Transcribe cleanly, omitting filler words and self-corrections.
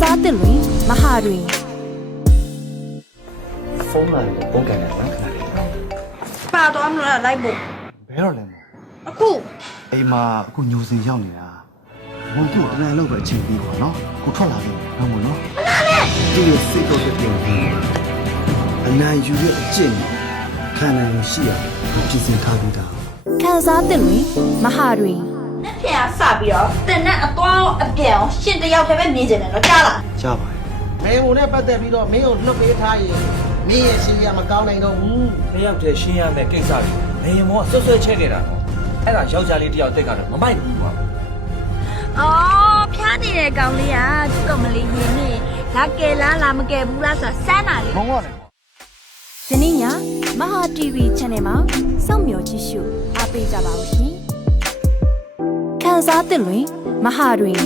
စားသစ်တွင်မဟာတွင် ဖုန်းလာလို့ပုံကန်တယ်နော်ခဏလေး ပါတော့မလို့လိုက်ဖို့ ဘယ်တော့လဲမ အခု အိမ်မှာအခုညိုစင်ရောက်နေတာဘုံသူ့တန်းလောက်ပဲချိန်ပြီးပါနော်ကိုထွက်လာပြီနော်မို့နော်သူ့ရဲ့စိတ်တော့ပြုံးပြီးအနိုင်ယူရဲ့အကျင့်ခံနိုင်ရရှိရပြင်ဆင်ထားပြီးသား ခံစားသစ်တွင်မဟာတွင် နဲ့ဖျက်စပြီးတော့တင်နဲ့အသွားအပြောင်းရှင်တယောက်တည်းပဲမြင်ကျင်တယ်တော့ကြားလား ကြားပါတယ် မင်းကိုနဲ့ပတ်သက်ပြီးတော့မင်းကိုလွတ်ပေးထားရင်မင်းရဲ့ရှင်ရမကောင်းနိုင်တော့ဘူး နှစ်ယောက်တည်းရှင်းရမယ့်ကိစ္စတွေနေရင်မောဆွဆွဲချဲနေတာနော်အဲ့ဒါယောက်ျားလေးတယောက်တက်ကတော့မမိုက်ဘူးကွာ အော်ဖျားနေတဲ့ကောင်လေးကသူ့ကောင်မလေးရင်းနေလာကဲလားလာမကဲဘူးလားဆိုတာစမ်းတာလေ ဘုံရတယ် ဒီနေ့ညမဟာ TV Channel မှာစောင့်မျှော်ကြည့်ရှုအားပေးကြပါဦးရှင်ခံစားသစ်တွင်မဟာတွင်